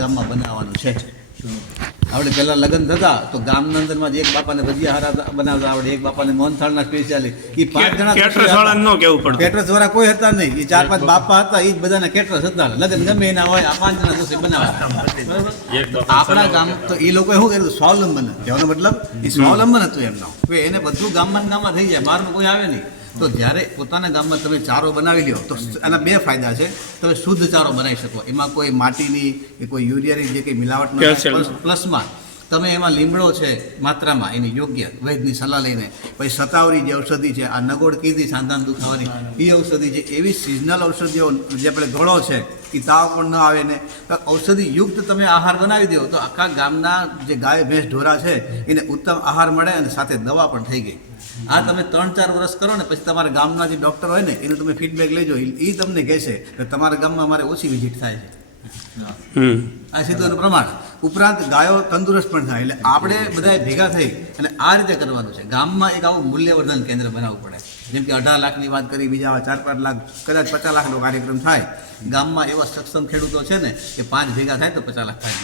ગામમાં બનાવવાનું છે. આપણે પહેલાં લગ્ન થતા તો ગામના અંદરમાં જે એક બાપાને ભજીયા હારા બનાવતા આવડે. એક બાપાને મોહનથાળના સ્પેશિયાલી એ પાંચ જણા કેટરસ વાળાને ન કેવું પડતું? કેટરસ વાળા કોઈ હતા નહીં. એ ચાર પાંચ બાપા હતા એ જ બધાના કેટરસ હતા. લગ્ન ગમે એના હોય આ પાંચ જણા રસોઈ બનાવતા આપણા ગામ તો એ લોકો શું કર્યું? સ્વાવલંબન કહેવાનો મતલબ એ સ્વાવલંબન હતું એમનો. એને બધું ગામમાં ને ગામમાં થઈ જાય. બહારનું કોઈ આવે નહીં. તો જ્યારે પોતાના ગામમાં તમે ચારો બનાવી લ્યો તો એના બે ફાયદા છે. તમે શુદ્ધ ચારો બનાવી શકો. એમાં કોઈ માટીની કે કોઈ યુરિયાની જે કંઈ મિલાવટ પ્લસમાં તમે એમાં લીમડો છે માત્રામાં એની યોગ્ય વૈદની સલાહ લઈને. પછી સતાવરી જે ઔષધિ છે આ નગોડ કીધી સાંધાન દુખાવાની એ ઔષધિ છે. એવી સિઝનલ ઔષધિઓ જે આપણે ગળો છે એ તાવ પણ ન આવે ને. તો ઔષધિ યુક્ત તમે આહાર બનાવી દો તો આખા ગામના જે ગાય ભેંસ ઢોરા છે એને ઉત્તમ આહાર મળે અને સાથે દવા પણ થઈ ગઈ. આ તમે ત્રણ ચાર વર્ષ કરો ને પછી તમારા ગામના જે ડૉક્ટર હોય ને એનું તમે ફીડબેક લેજો. એ તમને કહેશે કે તમારા ગામમાં અમારે ઓછી વિઝિટ થાય છે. આ સીધું પ્રમાણ. ઉપરાંત ગાયો તંદુરસ્ત પણ થાય. એટલે આપણે બધા ભેગા થઈ અને આ રીતે કરવાનું છે. ગામમાં એક આવું મૂલ્યવર્ધન કેન્દ્ર બનાવવું પડે. જેમ કે અઢાર લાખની વાત કરી, બીજા ચાર પાંચ લાખ, કદાચ પચાસ લાખનો કાર્યક્રમ થાય. ગામમાં એવા સક્ષમ ખેડૂતો છે ને એ પાંચ ભેગા થાય તો પચાસ લાખ કાઢી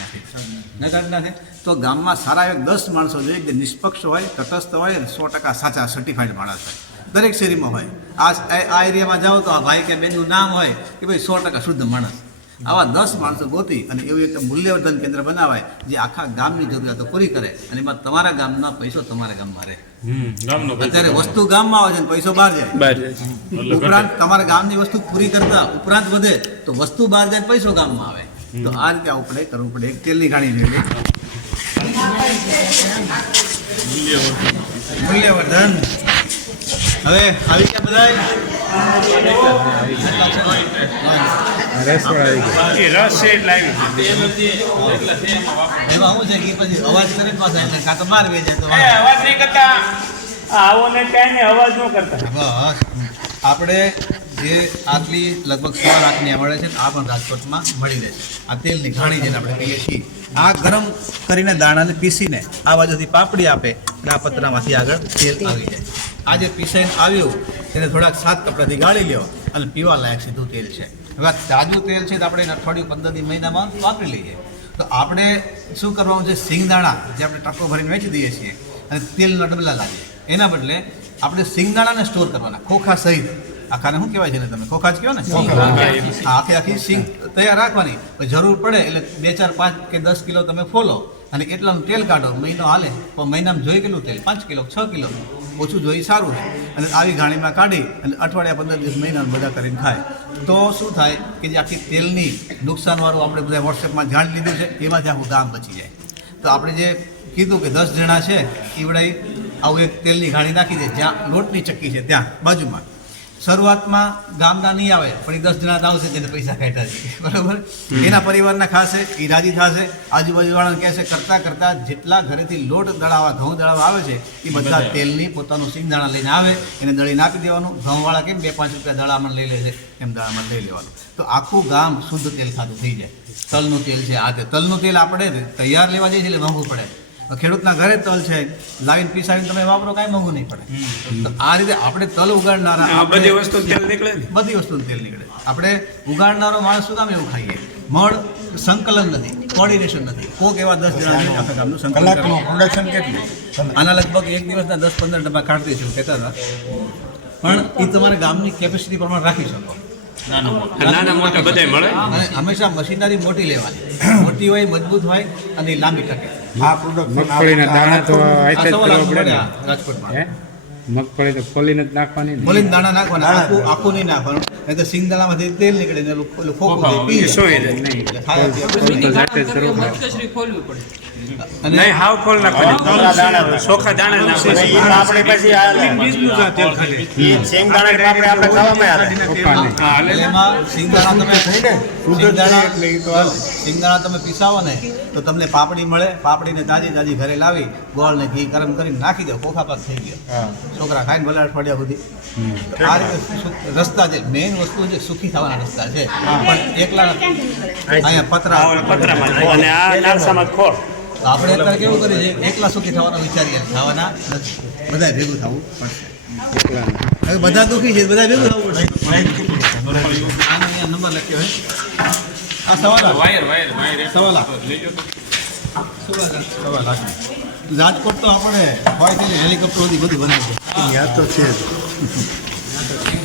નાખે ન નાખે તો ગામમાં સારા એક દસ માણસો જોઈએ, કે નિષ્પક્ષ હોય, તટસ્થ હોય સો ટકા સાચા સર્ટિફાઈડ માણસ હોય. દરેક શેરીમાં હોય. આ આ એરિયામાં જાઓ તો આ ભાઈ કે બેનનું નામ હોય, કે ભાઈ સો ટકા શુદ્ધ માણસ. આવા દસ માણસો ગોતી અને એવું એક મૂલ્યવર્ધન કેન્દ્ર બનાવાય જે આખા ગામની જરૂરિયાતો પૂરી કરે અને એમાં તમારા ગામનો પૈસો તમારા ગામમાં રહે. અત્યારે વસ્તુ ગામમાં આવે છે પૈસો બહાર જાય. ઉપરાંત તમારા ગામની વસ્તુ પૂરી કરતા ઉપરાંત વધે તો વસ્તુ બહાર જાય પૈસો ગામમાં આવે. તો આ રીતે આવું પડે કરવું પડે. એક તેલની ગાણી જોઈએ મૂલ્યવર્ધન. હવે આવી ગયા બધા રસ છે એટલે એમાં શું છે કે પછી અવાજ કરી ન થાય એટલે કાં તો માર વેચાય તો અવાજ નહીં કરતા. આવો ને કાંઈ નહીં અવાજ ન કરતા. આપણે જે આટલી લગભગ સો લાખની મળે છે ને આ પણ રાજકોટમાં મળી રહે છે. આ તેલની ઘાણી જેને આપણે કહીએ છીએ. આ ગરમ કરીને દાણાને પીસીને આ બાજુથી પાપડી આપે અને આ પતરામાંથી આગળ તેલ આવી જાય. આ જે પીસાઈને આવ્યું તેને થોડાક સાત કપડાથી ગાળી લ્યો અને પીવા લાયક સીધું તેલ છે. હવે તાજું તેલ છે તો આપણે એને અઠવાડિયું પંદરથી મહિનામાં વાપરી લઈએ. તો આપણે શું કરવાનું છે? સિંગદાણા જે આપણે ટકો ભરીને વેચી દઈએ છીએ અને તેલના ડબલા લાવીએ. એના બદલે આપણે સિંગદાણાને સ્ટોર કરવાના ખોખા સહિત. આખાને શું કહેવાય છે ને તમે? ખોખા જ કહો ને? આખી આખી સિંગ તૈયાર રાખવાની. જરૂર પડે એટલે બે ચાર પાંચ કે દસ કિલો તમે ફોલો અને એટલાનું તેલ કાઢો. મહિનો હાલે પણ મહિનામાં જોઈ કેટલું તેલ? પાંચ કિલો છ કિલો. ઓછું જોઈ સારું છે. અને આવી ઘાણીમાં કાઢી અને અઠવાડિયા પંદર દિવસ મહિનામાં બધા કરીને ખાય. તો શું થાય કે જે આખી તેલની નુકસાનવાળું આપણે બધા વોટ્સએપમાં જાણી લીધું છે, એમાંથી આખું ગામ બચી જાય. તો આપણે જે કીધું કે દસ જણા છે, ઈવડાઈ આવું એક તેલની ઘાણી નાખી દે, જ્યાં લોટની ચક્કી છે ત્યાં, બાજુમાં. શરૂઆતમાં ગામના નહીં આવે પણ એ દસ જણા આવશે જેને પૈસા કાઢ્યા છે. બરાબર? એના પરિવારના ખાશે એ રાજી થશે. આજુબાજુવાળાને કહેશે કરતાં કરતાં જેટલા ઘરેથી લોટ દળાવા ઘઉં દળાવા આવે છે એ બધા તેલની પોતાનું સિંગદાણા લઈને આવે એને દળીને આપી દેવાનું. ઘઉંવાળા કેમ બે પાંચ રૂપિયા દળામાં લઈ લે છે એમ દળામાં લઈ લેવાનું. તો આખું ગામ શુદ્ધ તેલ ખાતું થઈ જાય. તલનું તેલ છે આ તે. તલનું તેલ આપણે તૈયાર લેવા જઈએ એટલે મોંઘું પડે. ખેડૂતના ઘરે તલ છે લાવીને પીસાવીને તમે વાપરો કાંઈ મોંઘું નહીં પડે. તો આ રીતે આપણે તલ ઉગાડનારા બધી વસ્તુ તેલ નીકળે ને? બધી વસ્તુનું તેલ નીકળે. આપણે ઉગાડનારો માણસ શું કામ એવું ખાઈએ? મળ સંકલન નથી કોર્ડિનેશન નથી. કોક એવા દસ જણા આખા ગામનું સંકલન પ્રોડક્શન કેટલું? આના લગભગ એક દિવસના દસ પંદર ડબ્બા કાઢતી છું કહેતા હતા. પણ એ તમારા ગામની કેપેસિટી પ્રમાણે રાખી શકો. નાના મોટા. બધાય મળે? અને હંમેશા મશીનરી મોટી લેવાની. મોટી હોય મજબૂત હોય અને લાંબી ટકે. આ મગફળીના દાણા તો જ રાજકોટમાં. મગફળી તો ખોલીને જ નાખવાની ખોલીને દાણા નાખવાના. આખું આખું નહીં નાખવાનું. નહીં તો સિંગદાણામાંથી તેલ નીકળે ને ઓલું પી શું નહીં. એટલે તો પછી જાતે જ કરવું પડે. નહીં હાવ ખોલ નાખવાની. ચોખા દાણા નાખવાના. આપણે પછી આ શેંગદાણા આપણે આપણે ખાવામાં આવે એટલે એટલે એમાં સિંગદાણા તમે શુદ્ધ સિંગદાણા એટલે ઈ તો સિંગદાણા તમે પીસાવો ને તો તમને પાપડી મળે. પાપડીને તાજી તાજી ઘરે લાવી ગોળ ને ઘી ગરમ કરીને નાખી દો. ખોખા પાક થઈ ગયો. છોકરા ખાઈને ભલે અઠવાડિયા સુધી. આ રીતે રસ્તા છે. મેઇન વસ્તુ છે સુખી થવાના રસ્તા છે. પણ એકલા અહીંયા પતરા પતરામાં. અને આ નારસામાં ખોળ. તો આપણે અત્યારે કેવું કરીએ છીએ? એકલા સુખી થવાનું વિચારીએ. થવાના નથી. બધા ભેગું થવું પડશે. બધા દુઃખી છે બધા ભેગું થવું પડશે. નંબર લખ્યો હોય આ સવા લાખ વાયર વાયર વાયર સવા લાખ લેજો સવા લાખ રાજકોટ તો આપણે હોય છે હેલિકોપ્ટર સુધી બધું બનાવી છે યાદ તો છે જ.